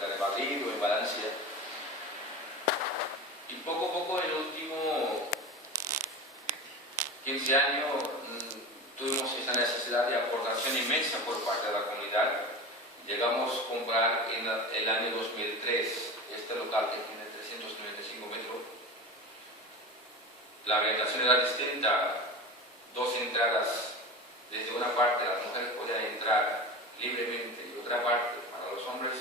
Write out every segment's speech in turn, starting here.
de Madrid o en Valencia. Y poco a poco, en el último 15 años, tuvimos esa necesidad de aportación inmensa por parte de la comunidad. Llegamos a comprar en el año 2003 este local que tiene 395 metros. La orientación era distinta, dos entradas. Desde una parte las mujeres podían entrar libremente y otra parte para los hombres,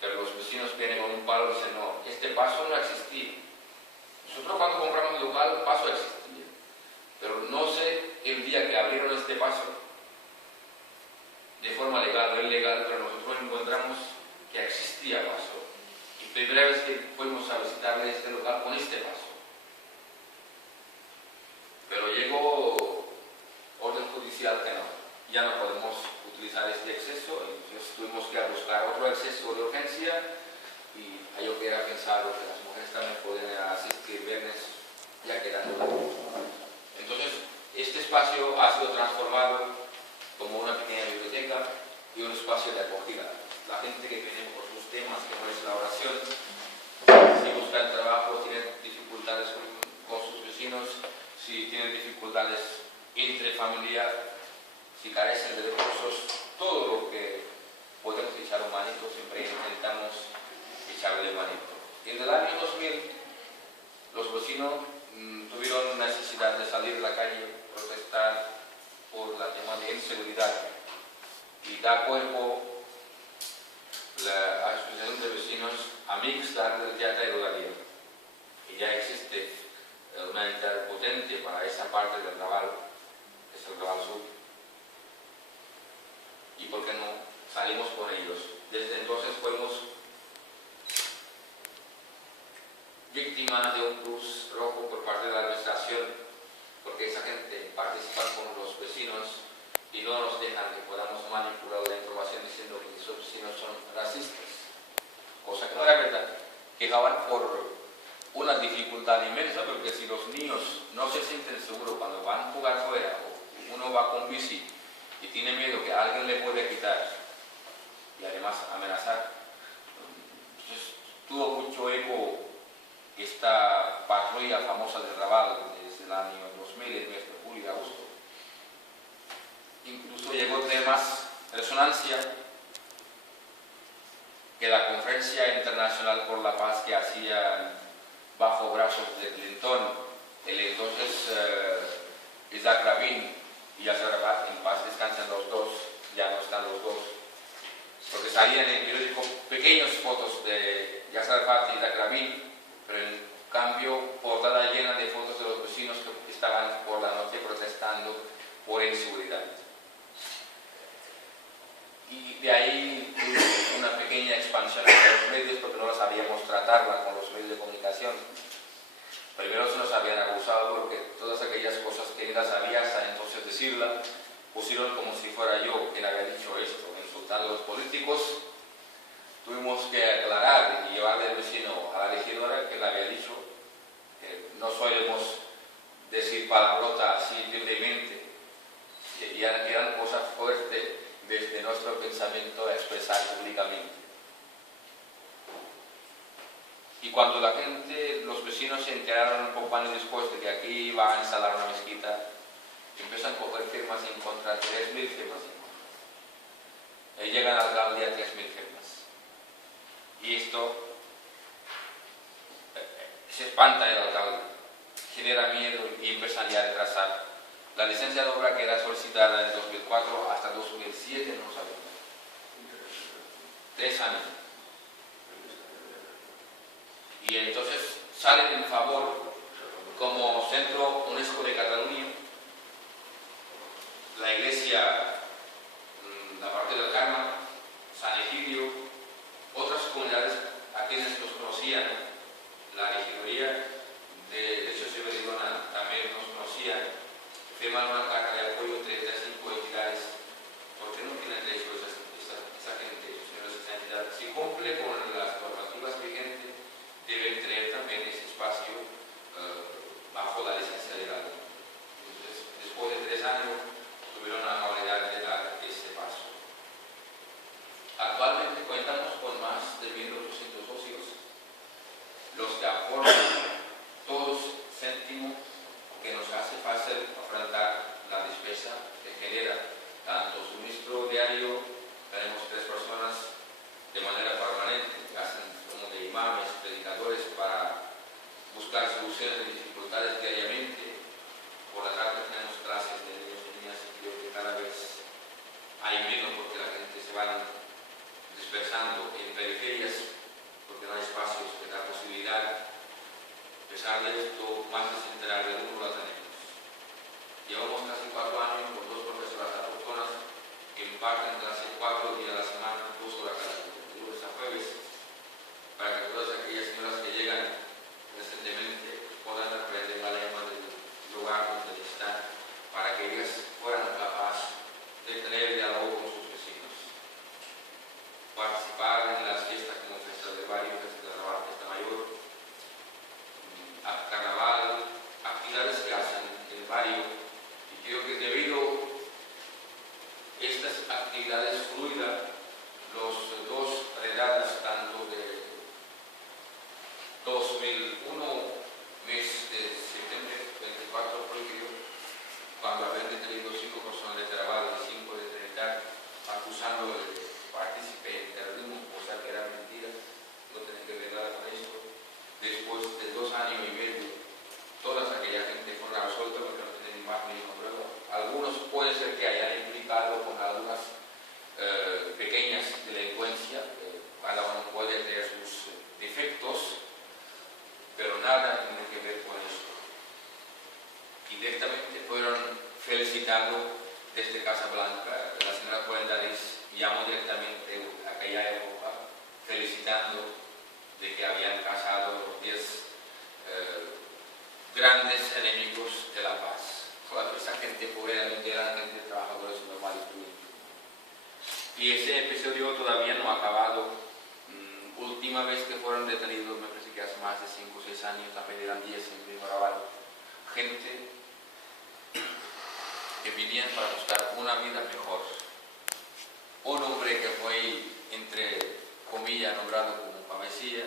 pero los vecinos vienen con un palo y dicen no, este paso no existía. Nosotros cuando compramos el local, el paso existía, pero no sé el día que abrieron este paso de forma legal o ilegal, pero nosotros encontramos que existía paso. Y primera vez que fuimos a visitarle este local con este paso. Pero llegó orden judicial que no, ya no podemos utilizar este acceso, entonces tuvimos que buscar otro acceso de urgencia y yo que era pensado que las mujeres también podían asistir viernes, ya que eran entonces este espacio ha sido transformado como una pequeña biblioteca y un espacio de acogida. La gente que viene por sus temas, que no es la oración, si buscan trabajo, tienen dificultades con sus vecinos, si tienen dificultades entre familia, si carecen de recursos, todo lo que podemos echar un manito, siempre intentamos echarle manito. Y en el año 2000, los vecinos tuvieron necesidad de salir a la calle, protestar por la tema de inseguridad. Y da cuerpo la asociación de vecinos Amics del Teatro de Rodalía. Y ya existe una entidad potente para esa parte del Raval, que es el Raval Sur. ¿Y por qué no salimos con ellos? Desde entonces fuimos víctimas de un cruz rojo por parte de la administración, porque esa gente participa con los vecinos y no nos dejan que podamos manipular la información diciendo que esos vecinos son racistas, cosa que no era verdad. Quejaban por una dificultad inmensa, porque si los niños no se sienten seguros cuando van a jugar fuera, o uno va con bici y tiene miedo que alguien le puede quitar y además amenazar, entonces tuvo mucho eco esta patrulla famosa del Raval desde el año 2000, el mes de julio y agosto. Incluso llegó a tener más resonancia que la Conferencia Internacional por la Paz que hacía bajo brazos de Clinton, el entonces Isaac Rabin y Yasser Arafat, en paz descansan los dos, ya no están los dos, porque salían en el periódico pequeñas fotos de Yasser Arafat y Isaac Rabin, pero en cambio portada llena de fotos de los vecinos que estaban por la noche protestando por inseguridad. Y de ahí una pequeña expansión de los medios, porque no sabíamos tratarla con los medios de comunicación. Primero se nos habían abusado porque todas aquellas cosas que ni las sabía hasta entonces decirla, pusieron como si fuera yo quien había dicho esto, insultando a los políticos. Tuvimos que aclarar y llevarle al vecino a la regidora que le había dicho que no solemos decir palabrota así libremente, y eran cosas fuertes desde nuestro pensamiento a expresar públicamente. Y cuando la gente, los vecinos se enteraron un poco años después de que aquí iba a instalar una mezquita, empiezan a coger firmas en contra, 3.000 firmas en contra. Llegan al alcalde a 3.000 firmas. Y esto se espanta el alcalde, genera miedo y empiezan ya a retrasar. La licencia de obra que era solicitada en 2004 hasta 2007 no sabemos. 3 años. Y entonces salen en favor como Centro UNESCO de Cataluña, la iglesia, la parte del Carme, San Egidio, otras comunidades a quienes nos conocían, la regiduría de José Bedillona también nos conocían, firman una carta de apoyo entre estas 5 entidades. ¿Por qué no tienen derecho esa gente, esa entidad? Si cumple con las normativas vigentes, deben tener también ese espacio bajo la licencia legal. Entonces, después de 3 años, tuvieron la amabilidad de dar ese paso. Actualmente contamos con más de 1.000 Creo que debido a estas actividades fluidas, los dos redadas, tanto de 2001, mes de septiembre 24, creo, cuando habían detenido 5 personas de trabajo y 5 de Trinidad, acusando de partícipe en terrorismo, cosa que era mentira, no tenía que ver nada con esto. Después de 2 años y medio, toda aquella gente fueron absueltos porque no tienen más ni prueba. Algunos puede ser que hayan implicado con algunas pequeñas delincuencias, cada uno puede tener sus defectos, pero nada tiene que ver con eso. Directamente fueron felicitando desde Casa Blanca, la señora Colendariz llamó directamente a aquella época, felicitando de que habían casado los 10 grandes enemigos de la paz. Toda esa gente probablemente eran gente de trabajadores normales. Y ese episodio todavía no ha acabado. Última vez que fueron detenidos, me parece que hace más de 5 o 6 años, también eran 10 en Maraval. Gente que venían para buscar una vida mejor. Un hombre que fue, entre comillas, nombrado como cabecilla,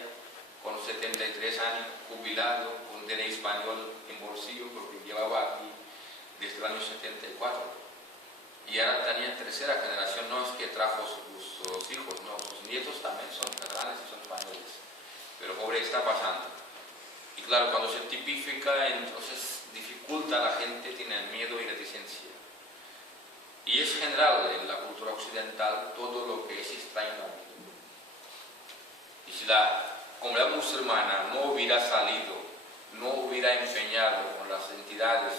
con 73 años, jubilado, con DNI español en bolsillo, porque llevaba aquí desde el año 74. Y ahora tenía tercera generación, no es que trajo sus hijos, no, sus nietos también son catalanes y son españoles. Pero pobre está pasando. Y claro, cuando se tipifica, entonces dificulta a la gente, tiene miedo y reticencia. Y es general en la cultura occidental todo lo que es extraño. Y si la comunidad musulmana no hubiera salido, no hubiera empeñado con las entidades,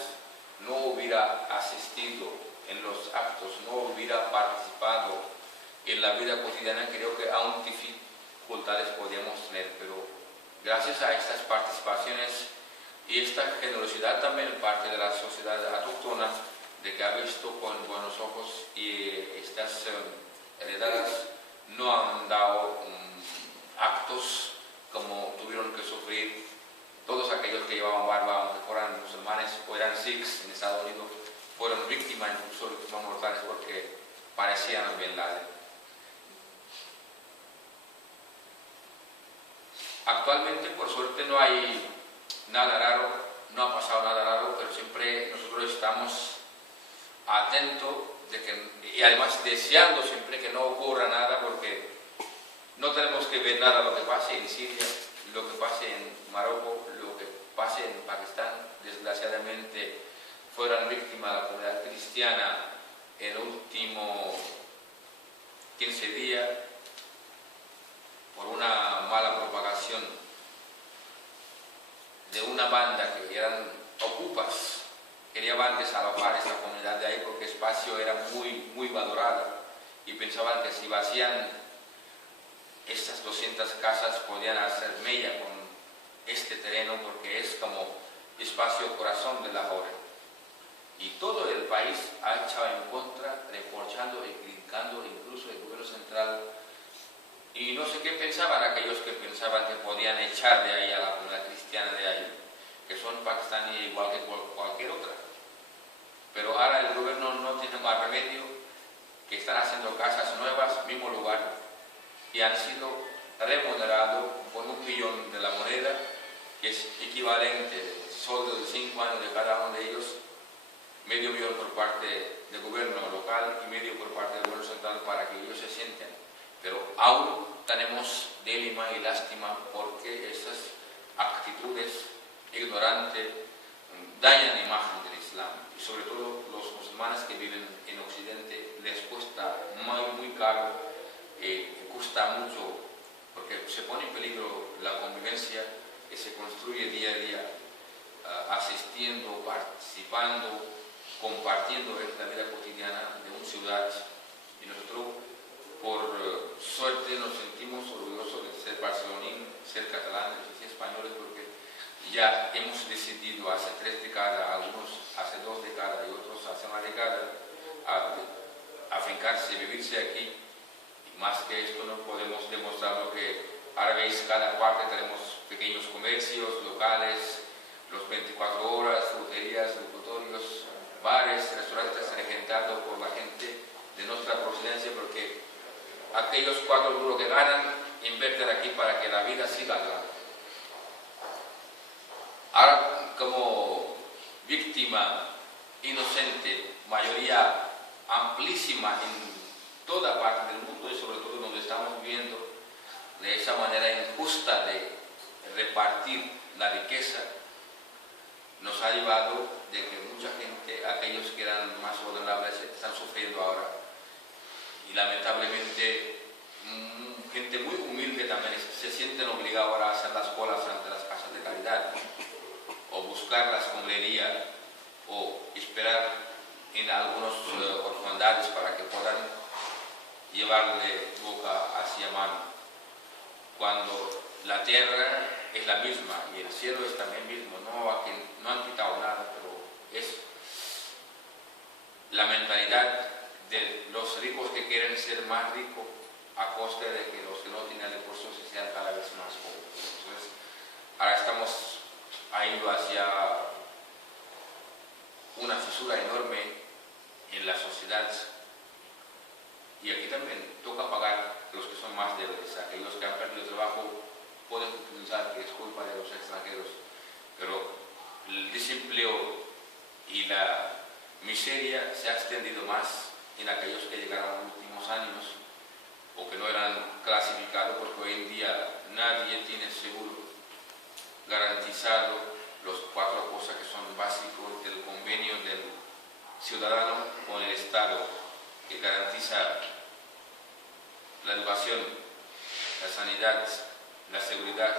no hubiera asistido en los actos, no hubiera participado en la vida cotidiana, creo que aún dificultades podríamos tener, pero gracias a estas participaciones y esta generosidad también parte de la sociedad autóctona, de que ha visto con buenos ojos, y estas heredadas no han dado actos como tuvieron que sufrir todos aquellos que llevaban barba, aunque fueran musulmanes o eran sikhs en Estados Unidos, fueron víctimas, incluso víctimas mortales, porque parecían a Bin Laden. Actualmente, por suerte, no hay nada raro, no ha pasado nada raro, pero siempre nosotros estamos atentos y además deseando siempre que no ocurra nada, porque no tenemos que ver nada lo que pase en Siria, lo que pase en Marruecos, lo que pase en Pakistán. Desgraciadamente fueron víctimas de la comunidad cristiana en los últimos 15 días por una mala propagación de una banda que eran ocupas, querían desalojar esa comunidad de ahí porque el espacio era muy valorado y pensaban que si vacían estas 200 casas podían hacer mella con este terreno, porque es como espacio corazón de Lahore. Y todo el país ha echado en contra, reprochando y criticando, incluso el gobierno central. Y no sé qué pensaban aquellos que pensaban que podían echar de ahí a la comunidad cristiana de ahí, que son pakistaníes igual que cualquier otra. Pero ahora el gobierno no tiene más remedio, que están haciendo casas nuevas, mismo lugar, y han sido remunerados por 1 billón de la moneda, que es equivalente al sueldo de 5 años de cada uno de ellos, medio millón por parte del gobierno local y medio por parte del gobierno central, para que ellos se sienten. Pero aún tenemos dilema y lástima, porque esas actitudes ignorantes dañan la imagen del Islam, y sobre todo los musulmanes que viven en Occidente les cuesta muy caro, cuesta mucho, porque se pone en peligro la convivencia que se construye día a día, asistiendo, participando, compartiendo la vida cotidiana de una ciudad. Y nosotros, por suerte, nos sentimos orgullosos de ser barceloninos, ser catalanes y ser españoles, porque ya hemos decidido hace 3 décadas, algunos hace 2 décadas y otros hace 1 década, afincarse, vivirse aquí. Y más que esto no podemos demostrarlo, que ahora veis, cada parte tenemos pequeños comercios locales, los 24 horas, fruterías, locutorios, bares, bares y restaurantes regentados por la gente de nuestra procedencia, porque aquellos 4 duros que ganan invierten aquí para que la vida siga adelante. Ahora, como víctima inocente, mayoría amplísima en toda parte del mundo y sobre todo donde estamos viviendo de esa manera injusta de repartir la riqueza, nos ha llevado de que mucha gente, aquellos que eran más vulnerables, están sufriendo ahora. Y lamentablemente, gente muy humilde también se sienten obligados ahora a hacer las colas ante las casas de caridad, o buscar la escombraría, o esperar en algunos orfandades para que puedan llevarle boca hacia mano, cuando la tierra es la misma y el cielo es también mismo. No han quitado nada, pero es la mentalidad de los ricos que quieren ser más ricos a costa de que los que no tienen recursos sean cada vez más pobres. Entonces, ahora estamos yendo hacia una fisura enorme en la sociedad, y aquí también toca pagar los que son más débiles. Aquellos que han perdido trabajo pueden utilizar que es culpa de los extranjeros, pero el desempleo y la miseria se ha extendido más en aquellos que llegaron en los últimos años o que no eran clasificados, porque hoy en día nadie tiene seguro garantizado los 4 cosas que son básicos del convenio del ciudadano con el Estado, que garantiza la educación, la sanidad, la seguridad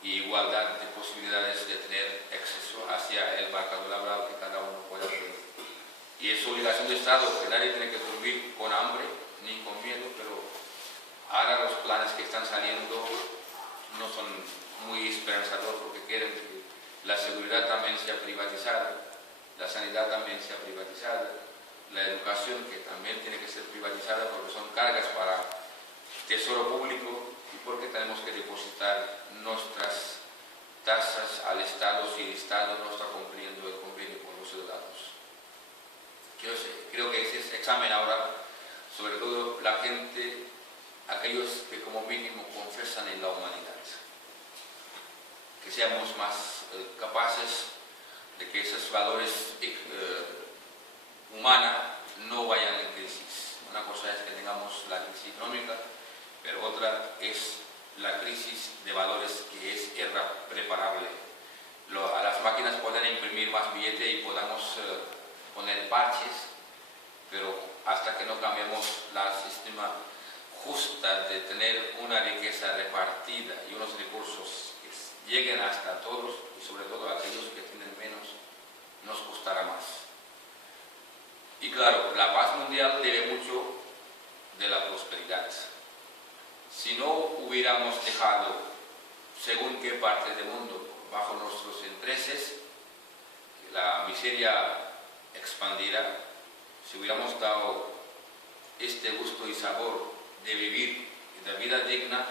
y igualdad de posibilidades de tener acceso hacia el mercado laboral que cada uno pueda tener. Y es obligación del Estado, que nadie tiene que dormir con hambre ni con miedo, pero ahora los planes que están saliendo no son muy esperanzadores, porque quieren que la seguridad también sea privatizada, la sanidad también sea privatizada, la educación que también tiene que ser privatizada, porque son cargas para el tesoro público y porque tenemos que depositar nuestras tasas al Estado si el Estado no está cumpliendo el convenio con los ciudadanos. Creo que ese examen ahora, sobre todo la gente, aquellos que como mínimo confesan en la humanidad, que seamos más capaces de que esos valores humanos no vayan en crisis. Una cosa es que tengamos la crisis económica, pero otra es la crisis de valores, que es irreparable. A las máquinas pueden imprimir más billetes y podamos poner parches, pero hasta que no cambiemos el sistema justa de tener una riqueza repartida y unos recursos que lleguen hasta todos, y sobre todo a aquellos que tienen menos, nos costará más. Y claro, la paz mundial debe mucho de la prosperidad. Si no hubiéramos dejado, según qué parte del mundo, bajo nuestros intereses, la miseria expandirá. Si hubiéramos dado este gusto y sabor de vivir y de vida digna,